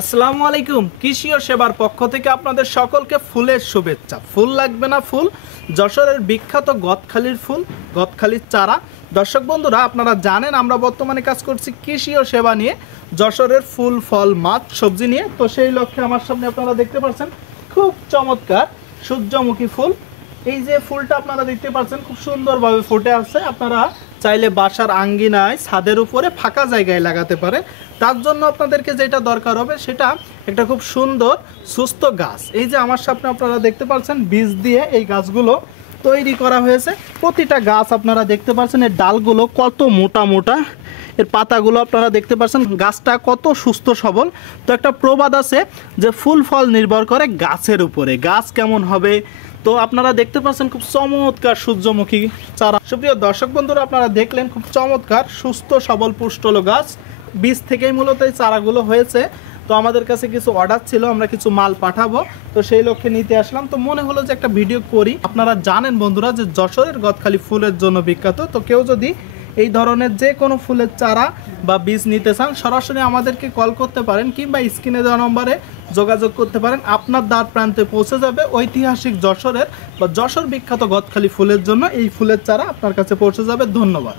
আসসালামু আলাইকুম। কৃষি ও সেবার পক্ষ থেকে আপনাদের সকলকে ফুলের শুভেচ্ছা। ফুল লাগবে না ফুল, যশোরের বিখ্যাত গদখালির ফুল, গদখালির চারা। দর্শক বন্ধুরা, আপনারা জানেন আমরা বর্তমানে কাজ করছি কৃষি ও সেবা নিয়ে, যশোরের ফুল ফল মাছ সবজি নিয়ে। তো সেই লক্ষ্যে আমার সামনে আপনারা দেখতে পাচ্ছেন খুব চমৎকার সূর্যমুখী ফুল। এই যে ফুলটা আপনারা দেখতে পাচ্ছেন খুব সুন্দরভাবে ফুটে আছে। আপনারা চাইলে বাসার আঙ্গিনায়, ছাদের উপরে, ফাঁকা জায়গায় লাগাতে পারে। তার জন্য আপনাদেরকে যেটা দরকার হবে সেটা একটা খুব সুন্দর সুস্থ গাছ। এই যে আমার সামনে আপনারা দেখতে পাচ্ছেন বীজ দিয়ে এই গাছগুলো তৈরি করা হয়েছে। প্রতিটা গাছ আপনারা দেখতে পাচ্ছেন এর ডালগুলো কত মোটা মোটা, এর পাতাগুলো আপনারা দেখতে পাচ্ছেন, গাছটা কত সুস্থ সবল। তো একটা প্রবাদ আছে যে ফুল ফল নির্ভর করে গাছের উপরে, গাছ কেমন হবে। তো আপনারা দেখতে পাচ্ছেন খুব চমৎকার সূর্যমুখী চারা। সুপ্রিয় দর্শক বন্ধুরা, আপনারা দেখলেন খুব চমৎকার সুস্থ সবল পুষ্টল গাছ, বীজ থেকেই মূলত এই চারাগুলো হয়েছে। তো আমাদের কাছে কিছু অর্ডার ছিল, আমরা কিছু মাল পাঠাবো, তো সেই লক্ষ্যে নিতে আসলাম। তো মনে হলো যে একটা ভিডিও করি। আপনারা জানেন বন্ধুরা যে যশোরের গদখালি ফুলের জন্য বিখ্যাত। তো কেউ যদি এই ধরনের যে কোনো ফুলের চারা বা বীজ নিতে চান, সরাসরি আমাদেরকে কল করতে পারেন কিংবা স্ক্রিনে দেওয়া নম্বরে যোগাযোগ করতে পারেন। আপনার দ্বার প্রান্তে পৌঁছে যাবে ঐতিহাসিক যশোরের বা যশোর বিখ্যাত গদখালি ফুলের জন্য এই ফুলের চারা আপনার কাছে পৌঁছে যাবে। ধন্যবাদ।